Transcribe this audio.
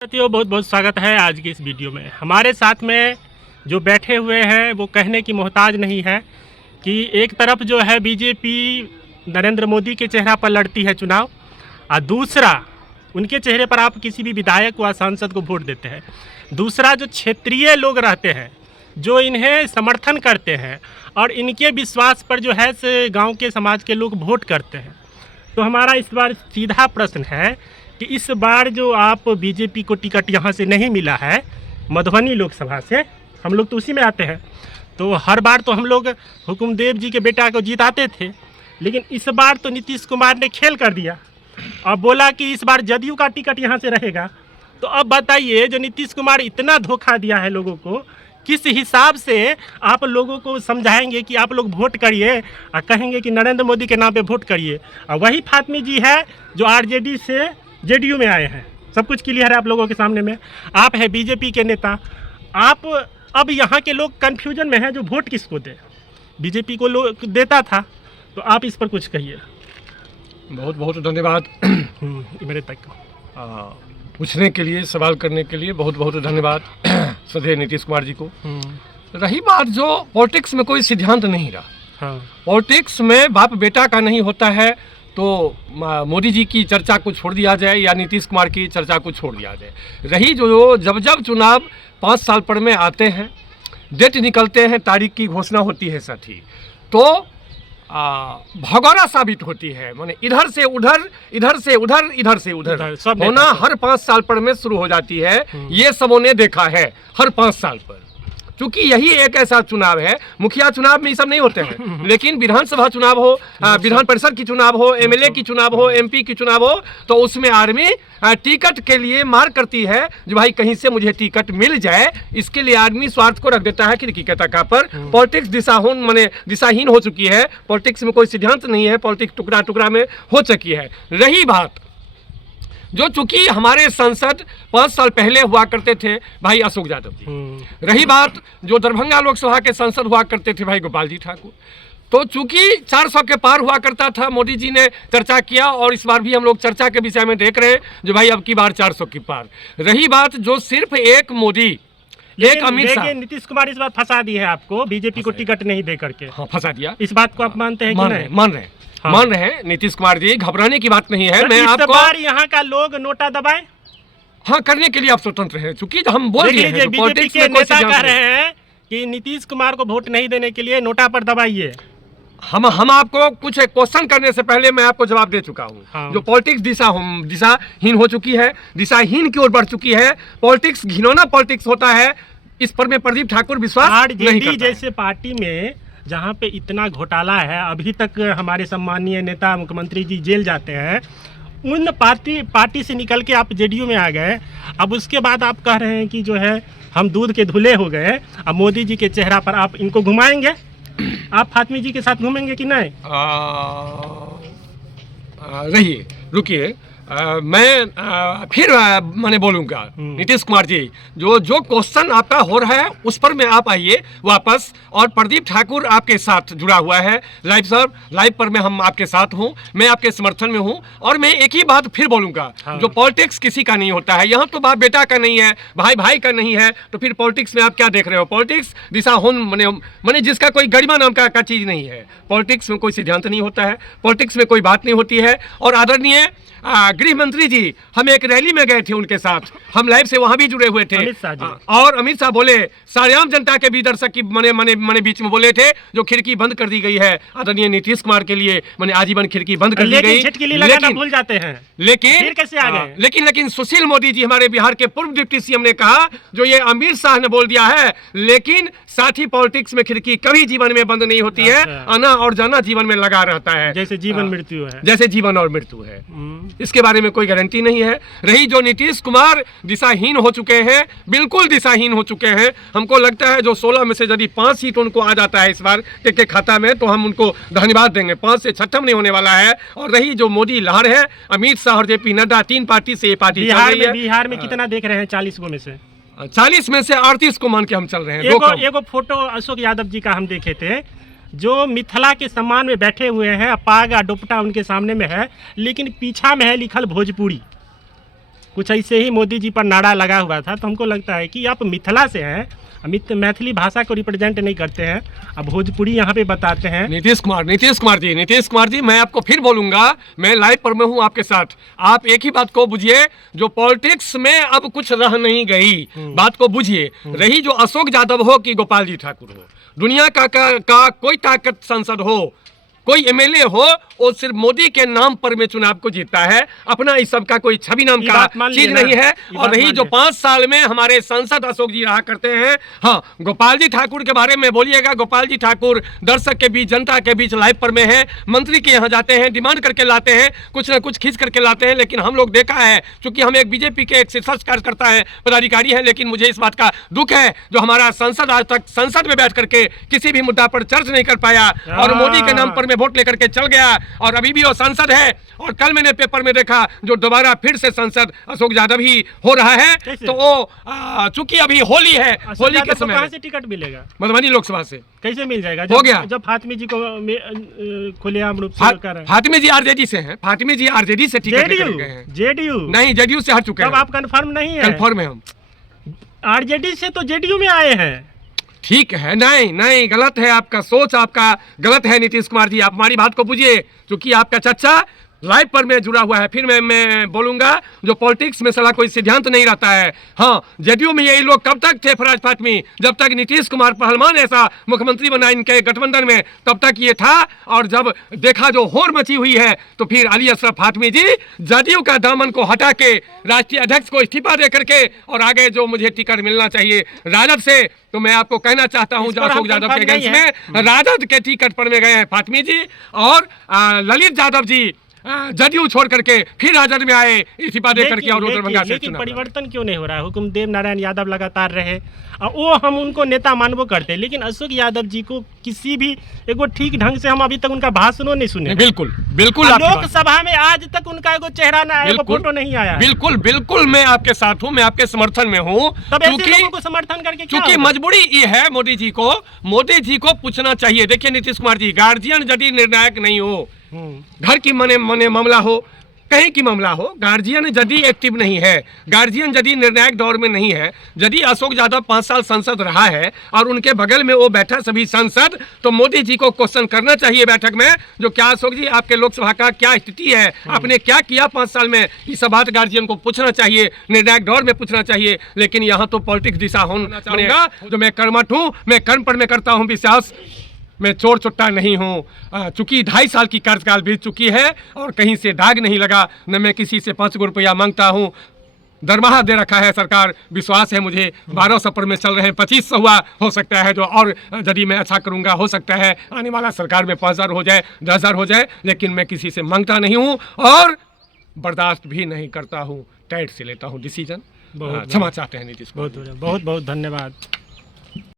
साथियों, बहुत बहुत स्वागत है आज की इस वीडियो में। हमारे साथ में जो बैठे हुए हैं वो कहने की मोहताज नहीं है कि एक तरफ जो है बीजेपी नरेंद्र मोदी के चेहरा पर लड़ती है चुनाव, और दूसरा उनके चेहरे पर आप किसी भी विधायक व सांसद को वोट देते हैं। दूसरा जो क्षेत्रीय लोग रहते हैं जो इन्हें समर्थन करते हैं और इनके विश्वास पर जो है से गाँव के समाज के लोग वोट करते हैं। तो हमारा इस बार सीधा प्रश्न है कि इस बार जो आप बीजेपी को टिकट यहाँ से नहीं मिला है, मधुबनी लोकसभा से, हम लोग तो उसी में आते हैं, तो हर बार तो हम लोग हुकुमदेव जी के बेटा को जिताते थे, लेकिन इस बार तो नीतीश कुमार ने खेल कर दिया और बोला कि इस बार जदयू का टिकट यहाँ से रहेगा। तो अब बताइए, जो नीतीश कुमार इतना धोखा दिया है लोगों को, किस हिसाब से आप लोगों को समझाएंगे कि आप लोग वोट करिए और कहेंगे कि नरेंद्र मोदी के नाम पे वोट करिए। और वही फातमी जी है जो आरजेडी से जेडीयू में आए हैं। सब कुछ क्लियर है आप लोगों के सामने में। आप है बीजेपी के नेता, आप अब यहाँ के लोग कन्फ्यूजन में हैं जो वोट किसको दे। बीजेपी को लोग देता था, तो आप इस पर कुछ कहिए। बहुत बहुत धन्यवाद मेरे तक पूछने के लिए, सवाल करने के लिए बहुत बहुत धन्यवाद श्रद्धेय नीतीश कुमार जी को। रही बात जो पॉलिटिक्स में कोई सिद्धांत नहीं रहा, हाँ। पॉलिटिक्स में बाप बेटा का नहीं होता है, तो मोदी जी की चर्चा को छोड़ दिया जाए या नीतीश कुमार की चर्चा को छोड़ दिया जाए। रही जो जब जब चुनाव 5 साल पर में आते हैं, डेट निकलते हैं, तारीख की घोषणा होती है साथ ही, तो भगौरा साबित होती है। माने इधर से उधर, इधर से उधर, इधर से उधर होना हर 5 साल पर में शुरू हो जाती है। ये सबों ने देखा है हर 5 साल पर, क्योंकि यही एक ऐसा चुनाव है। मुखिया चुनाव में ये सब नहीं होते हैं, लेकिन विधानसभा चुनाव हो, विधान परिषद की चुनाव हो, एमएलए की चुनाव हो, एमपी की चुनाव हो, तो उसमें आर्मी टिकट के लिए मार करती है जो भाई कहीं से मुझे टिकट मिल जाए। इसके लिए आदमी स्वार्थ को रख देता है कि कहता पर पॉलिटिक्स दिशाहीन हो चुकी है। पॉलिटिक्स में कोई सिद्धांत नहीं है, पॉलिटिक्स टुकड़ा टुकड़ा में हो चुकी है। रही बात जो चूंकि हमारे सांसद 5 साल पहले हुआ करते थे भाई अशोक यादव जी, रही बात जो दरभंगा लोकसभा के सांसद हुआ करते थे भाई गोपाल जी ठाकुर, तो चूंकि 400 के पार हुआ करता था, मोदी जी ने चर्चा किया और इस बार भी हम लोग चर्चा के विषय में देख रहे हैं जो भाई अब की बार 400 की पार। रही बात जो सिर्फ एक मोदी, एक अमित शाह, नीतीश कुमार इस बार फंसा दी है आपको, बीजेपी को टिकट नहीं दे करके। हाँ, फंसा दिया। इस बात को आप मानते हैं कि नहीं? मान रहे हैं नीतीश कुमार जी, घबराने की बात नहीं है। मैं इस आपको बार यहाँ का लोग नोटा दबाए, हाँ, करने के लिए आप स्वतंत्र हैं, चूंकि हम बोल रहे हैं बीजेपी के नेता कह रहे हैं कि नीतीश कुमार को वोट नहीं देने के लिए नोटा पर दबाइए। हम आपको कुछ क्वेश्चन करने से पहले मैं आपको जवाब दे चुका हूँ। हाँ। जो पॉलिटिक्स दिशाहीन हो चुकी है, दिशाहीन की ओर बढ़ चुकी है, पॉलिटिक्स घिनौना पॉलिटिक्स होता है, इस पर में प्रदीप ठाकुर विश्वास नहीं करता। जैसे पार्टी में जहाँ पे इतना घोटाला है, अभी तक हमारे सम्मानीय नेता मुख्यमंत्री जी जेल जाते हैं, उन पार्टी से निकल के आप जेडीयू में आ गए। अब उसके बाद आप कह रहे हैं कि जो है हम दूध के धुले हो गए। अब मोदी जी के चेहरा पर आप इनको घुमाएंगे, आप फातमी जी के साथ घूमेंगे कि नहीं? रहिए, रुकिए, मैं फिर मैंने बोलूँगा नीतीश कुमार जी, जो क्वेश्चन आपका हो रहा है उस पर में आप आइए वापस। और प्रदीप ठाकुर आपके साथ जुड़ा हुआ है लाइव सर, लाइव पर मैं हम आपके साथ हूँ, मैं आपके समर्थन में हूँ। और मैं एक ही बात फिर बोलूँगा, हाँ। जो पॉलिटिक्स किसी का नहीं होता है, यहाँ तो बाप बेटा का नहीं है, भाई भाई का नहीं है, तो फिर पॉलिटिक्स में आप क्या देख रहे हो? पॉलिटिक्स दिशाहीन मने जिसका कोई गरिमा नाम का चीज़ नहीं है। पॉलिटिक्स में कोई सिद्धांत नहीं होता है, पॉलिटिक्स में कोई बात नहीं होती है। और आदरणीय गृह मंत्री जी, हम एक रैली में गए थे उनके साथ, हम लाइव से वहां भी जुड़े हुए थे, और अमित शाह बोले, सारेआम जनता के भी दर्शक की मने बीच में बोले थे जो खिड़की बंद कर दी गई है आदरणीय नीतीश कुमार के लिए, मैंने आजीवन खिड़की बंद कर दी गई, लेकिन भूल जाते हैं। लेकिन कैसे आ गए? लेकिन सुशील मोदी जी, हमारे बिहार के पूर्व डिप्टी सीएम ने कहा जो ये अमित शाह ने बोल दिया है, लेकिन साथ ही पॉलिटिक्स में खिड़की कभी जीवन में बंद नहीं होती है, आना और जाना जीवन में लगा रहता है, जैसे जीवन मृत्यु है, जैसे जीवन और मृत्यु है। इसके बारे में कोई गारंटी नहीं है। रही जो नीतीश कुमार दिशाहीन हो चुके हैं, बिल्कुल दिशाहीन हो चुके हैं। हमको लगता है जो 16 में से यदि 5 सीट उनको आ जाता है इस बार के खाता में, तो हम उनको धन्यवाद देंगे। 5 से 6 नहीं होने वाला है। और रही जो मोदी लहर है, अमित शाह और जेपी नड्डा, 3 पार्टी से ये पार्टी बिहार में कितना देख रहे हैं? 40 में से 40 में से 38 को मान के हम चल रहे हैं। एगो फोटो अशोक यादव जी का हम देखे थे, जो मिथिला के सम्मान में बैठे हुए हैं, पाग और दुपट्टा उनके सामने में है, लेकिन पीछा में है लिखल भोजपुरी। कुछ ऐसे ही मोदी जी पर नारा लगा हुआ था। तो हमको लगता है कि आप मिथिला से हैं, मैथिली भाषा को रिप्रेजेंट नहीं करते हैं, अब भोजपुरी यहाँ पे बताते हैं। नीतीश कुमार जी, मैं आपको फिर बोलूंगा, मैं लाइव पर में हूँ आपके साथ। आप एक ही बात को बुझिए, जो पॉलिटिक्स में अब कुछ रह नहीं गई, बात को बुझिए। रही जो अशोक यादव हो कि गोपाल जी ठाकुर हो, दुनिया का कोई ताकत सांसद हो, कोई एमएलए हो, वो सिर्फ मोदी के नाम पर में चुनाव को जीतता है, अपना इस सब का कोई छवि नाम का चीज नहीं है। और रही जो 5 साल में हमारे सांसद अशोक जी रहा करते हैं, हाँ, गोपाल जी ठाकुर के बारे में बोलिएगा। गोपाल जी ठाकुर दर्शक के बीच, जनता के बीच लाइव पर में है, मंत्री के यहाँ जाते हैं, डिमांड करके लाते हैं, कुछ ना कुछ खींच करके लाते हैं। लेकिन हम लोग देखा है, चूंकि हम एक बीजेपी के एक शीर्ष कार्यकर्ता है, पदाधिकारी हैं, लेकिन मुझे इस बात का दुख है जो हमारा सांसद आज तक संसद में बैठ करके किसी भी मुद्दा पर चर्चा नहीं कर पाया और मोदी के नाम पर में वोट लेकर के चल गया, और अभी भी वो सांसद है। और कल मैंने पेपर में देखा जो दोबारा फिर से सांसद अशोक यादव ही हो रहा है। तो वो चूंकि अभी होली है, होली के समय कहाँ से टिकट मिलेगा? मधुबनी लोकसभा से कैसे मिल जाएगा? हो गया जब फातिमी जी को खुलेआम रूप से कर रहे हैं। फातिमी जी आरजेडी से हैं, फातिमी जी आरजेडी से टिकट लेकर गए हैं। जेडीयू नहीं, जेडीयू से हट चुके हैं। तब आप कंफर्म नहीं है? कंफर्म है हम। आरजेडी से तो जेडीयू में आए हैं। ठीक है, नहीं, गलत है आपका सोच, आपका गलत है नीतीश कुमार जी। आप हमारी बात को बुझिए, क्योंकि आपका चर्चा लाइव पर में जुड़ा हुआ है। फिर मैं बोलूंगा, जो पॉलिटिक्स में साला कोई सिद्धांत नहीं रहता है। हाँ, जेडीयू में यही लोग कब तक थे फराज फातमी, जब तक नीतीश कुमार पहलवान ऐसा मुख्यमंत्री बना इनके गठबंधन में, तब तक ये था। और जब देखा जो होड़ मची हुई है, तो फिर अली अशरफ फातमी जी जेडीयू का दामन को हटा के राष्ट्रीय अध्यक्ष को इस्तीफा दे करके और आगे जो मुझे टिकट मिलना चाहिए राजद से, तो मैं आपको कहना चाहता हूँ जो अशोक यादव के अगेंस्ट में राजद के टिकट पर में गए हैं फातमी जी, और ललित यादव जी जदयू छोड़ करके फिर राजद में आए, इस्तीफा दे करके और दरभंगा से। लेकिन परिवर्तन क्यों नहीं हो रहा है? हुकुमदेव नारायण यादव लगातार रहे, और वो हम उनको नेता मानबो करते हैं, लेकिन अशोक यादव जी को किसी भी एगो ठीक ढंग से हम अभी तक उनका भाषणों नहीं सुने। बिल्कुल लोकसभा में आज तक उनका एगो चेहरा ना आया, फोटो नहीं आया। बिल्कुल मैं आपके साथ हूँ, मैं आपके समर्थन में हूँ। क्योंकि समर्थन करके क्योंकि मजबूरी ये है, मोदी जी को पूछना चाहिए। देखिए नीतीश कुमार जी, गार्जियन यदि निर्णायक नहीं हो, घर की मने मामला हो, कहीं की मामला हो, गार्जियन यदि एक्टिव नहीं है, गार्जियन यदि निर्णायक दौर में नहीं है, यदि अशोक यादव 5 साल संसद रहा है और उनके बगल में वो बैठा सभी सांसद, तो मोदी जी को क्वेश्चन करना चाहिए बैठक में, जो क्या अशोक जी आपके लोकसभा का क्या स्थिति है, आपने क्या किया 5 साल में, ये सब बात गार्जियन को पूछना चाहिए, निर्णायक दौर में पूछना चाहिए। लेकिन यहाँ तो पॉलिटिक्स दिशा होना चाहूँगा, जो मैं कर्मठ हूँ, मैं कर्म पर मैं करता हूँ विश्वास, मैं चोर चुट्टा नहीं हूँ। चूँकि 2.5 साल की कार्यकाल बीत चुकी है और कहीं से दाग नहीं लगा, न मैं किसी से 5 रुपया मांगता हूँ। दरमाहा दे रखा है सरकार, विश्वास है मुझे। 1200 पर में चल रहे हैं, 2500 हुआ हो सकता है, जो और यदि मैं अच्छा करूँगा हो सकता है आने वाला सरकार में 5000 हो जाए, 10,000 हो जाए। लेकिन मैं किसी से मांगता नहीं हूँ और बर्दाश्त भी नहीं करता हूँ, टाइट से लेता हूँ डिसीजन। क्षमा चाहते हैं नीतीश। बहुत धन्यवाद।